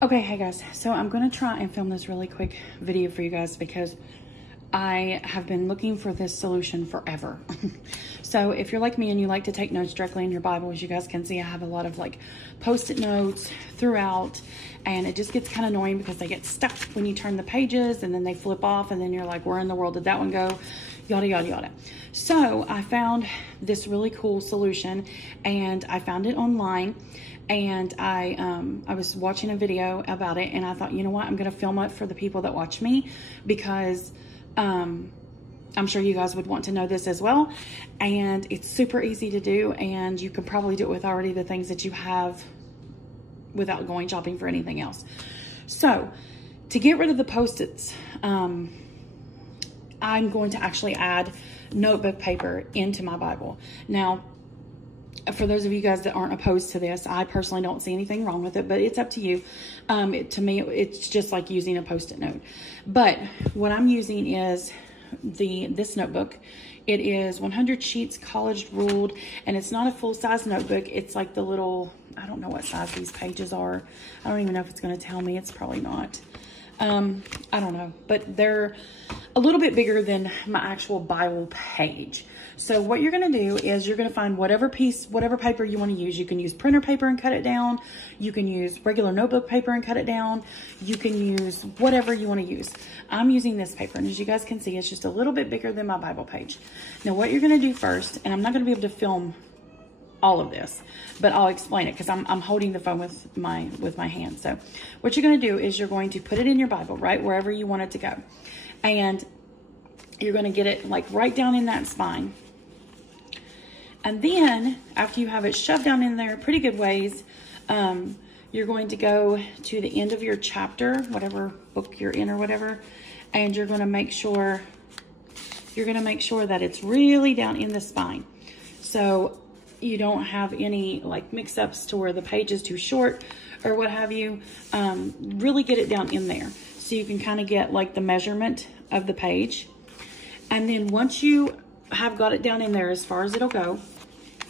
Okay, hey guys, so I'm going to try and film this really quick video for you guys because I have been looking for this solution forever. So if you're like me and you like to take notes directly in your Bible, as you guys can see, I have a lot of like post-it notes throughout, and it just gets kind of annoying because they get stuck when you turn the pages and then they flip off and then you're like, where in the world did that one go? Yada, yada, yada. So I found this really cool solution and I found it online. And I was watching a video about it and I thought, you know what, I'm going to film it for the people that watch me because I'm sure you guys would want to know this as well. And it's super easy to do and you can probably do it with already the things that you have without going shopping for anything else. So to get rid of the Post-its, I'm going to actually add notebook paper into my Bible. Now, for those of you guys that aren't opposed to this, I personally don't see anything wrong with it, but it's up to you. To me, it's just like using a Post-it note. But what I'm using is this notebook. It is 100 sheets, college ruled, and it's not a full-size notebook. It's like the little, I don't know what size these pages are. I don't even know if it's going to tell me. It's probably not. I don't know, but they're a little bit bigger than my actual Bible page. So what you're going to do is you're going to find whatever paper you want to use. You can use printer paper and cut it down. You can use regular notebook paper and cut it down. You can use whatever you want to use. I'm using this paper, and as you guys can see, it's just a little bit bigger than my Bible page. Now what you're going to do first, and I'm not going to be able to film all of this, but I'll explain it because I'm holding the phone with my hand. So what you're going to do is you're going to put it in your Bible, right wherever you want it to go, and you're going to get it like right down in that spine. And then after you have it shoved down in there pretty good ways, you're going to go to the end of your chapter, whatever book you're in or whatever, and you're going to make sure that it's really down in the spine. So you don't have any like mix-ups to where the page is too short or what have you. Really get it down in there so you can kind of get like the measurement of the page. And then once you have got it down in there as far as it'll go,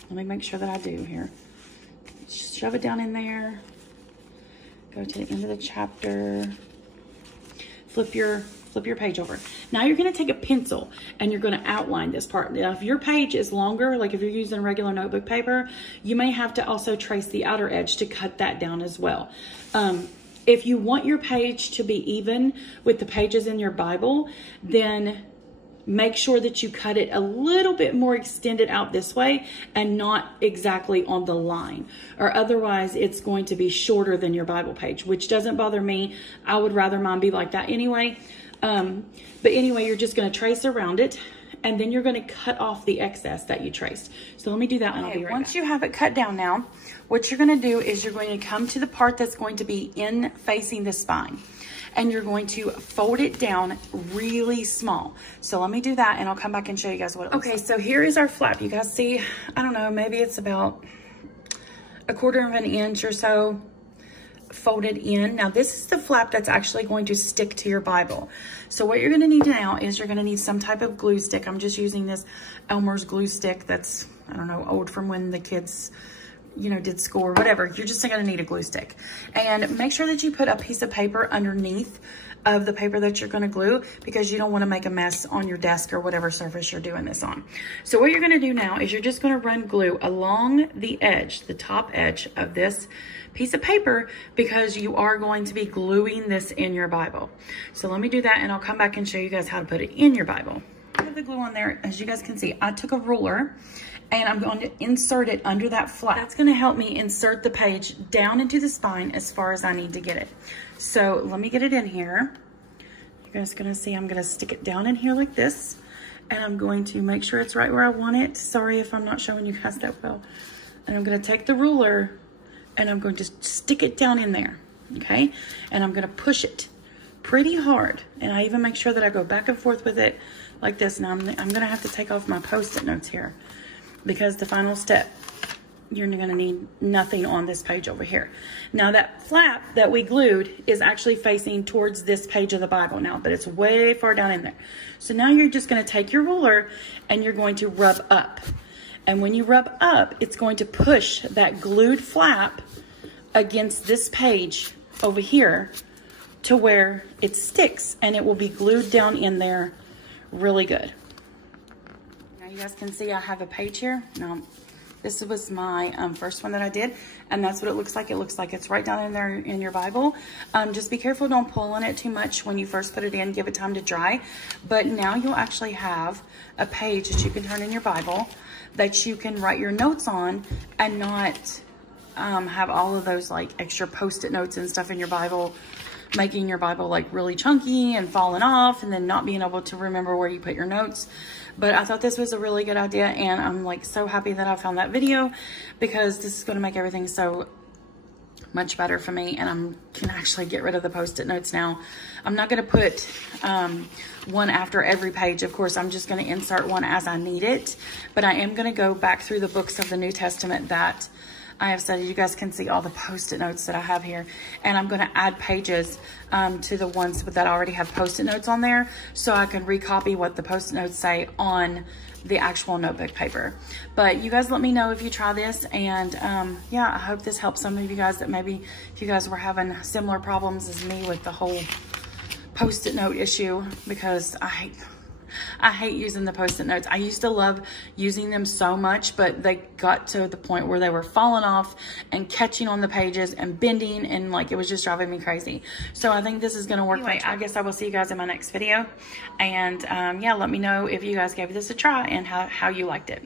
let me make sure that I do here. Shove it down in there. Go to the end of the chapter. Flip your page over. Now you're going to take a pencil and you're going to outline this part. Now, if your page is longer, like if you're using regular notebook paper, you may have to also trace the outer edge to cut that down as well. If you want your page to be even with the pages in your Bible, then make sure that you cut it a little bit more extended out this way and not exactly on the line, or otherwise it's going to be shorter than your Bible page, which doesn't bother me. I would rather mine be like that anyway. But anyway, you're just going to trace around it and then you're going to cut off the excess that you traced. So let me do that and I'll be right back. Once you have it cut down now, what you're going to do is you're going to come to the part that's going to be in facing the spine. And you're going to fold it down really small. So let me do that and I'll come back and show you guys what it looks like. Okay, so here is our flap. You guys see, I don't know, maybe it's about 1/4 of an inch or so folded in. Now this is the flap that's actually going to stick to your Bible. So what you're going to need now is you're going to need some type of glue stick. I'm just using this Elmer's glue stick that's, I don't know, old from when the kids, you know, did school or whatever. You're just going to need a glue stick. And make sure that you put a piece of paper underneath of the paper that you're going to glue, because you don't want to make a mess on your desk or whatever surface you're doing this on. So what you're going to do now is you're just going to run glue along the edge, the top edge of this piece of paper, because you are going to be gluing this in your Bible. So let me do that and I'll come back and show you guys how to put it in your Bible. I have the glue on there. As you guys can see, I took a ruler and I'm going to insert it under that flap. That's going to help me insert the page down into the spine as far as I need to get it. So let me get it in here. You guys are going to see I'm going to stick it down in here like this. And I'm going to make sure it's right where I want it. Sorry if I'm not showing you guys that well. And I'm going to take the ruler and I'm going to stick it down in there. Okay? And I'm going to push it pretty hard. And I even make sure that I go back and forth with it like this. Now I'm going to have to take off my Post-it notes here, because the final step, you're going to need nothing on this page over here. Now that flap that we glued is actually facing towards this page of the Bible now, but it's way far down in there. So now you're just going to take your ruler and you're going to rub up. And when you rub up, it's going to push that glued flap against this page over here to where it sticks and it will be glued down in there really good. Now you guys can see I have a page here. Now this was my first one that I did, and that's what it looks like. It looks like it's right down in there in your Bible. Just be careful, don't pull on it too much when you first put it in. Give it time to dry. But now you'll actually have a page that you can turn in your Bible that you can write your notes on and not have all of those like extra post-it notes and stuff in your Bible, making your Bible like really chunky and falling off and then not being able to remember where you put your notes. But I thought this was a really good idea, and I'm like so happy that I found that video, because this is going to make everything so much better for me, and I can actually get rid of the post-it notes now. I'm not going to put one after every page. Of course, I'm just going to insert one as I need it, but I am going to go back through the books of the New Testament that I have studied. You guys can see all the post-it notes that I have here, and I'm going to add pages to the ones that already have post-it notes on there, so I can recopy what the post-it notes say on the actual notebook paper. But you guys let me know if you try this, and yeah, I hope this helps some of you guys that maybe if you guys were having similar problems as me with the whole post-it note issue, because I hate using the post-it notes. I used to love using them so much, but they got to the point where they were falling off and catching on the pages and bending, and like it was just driving me crazy. So I think this is going to work. Anyway, I guess I will see you guys in my next video. And yeah, let me know if you guys gave this a try and how you liked it.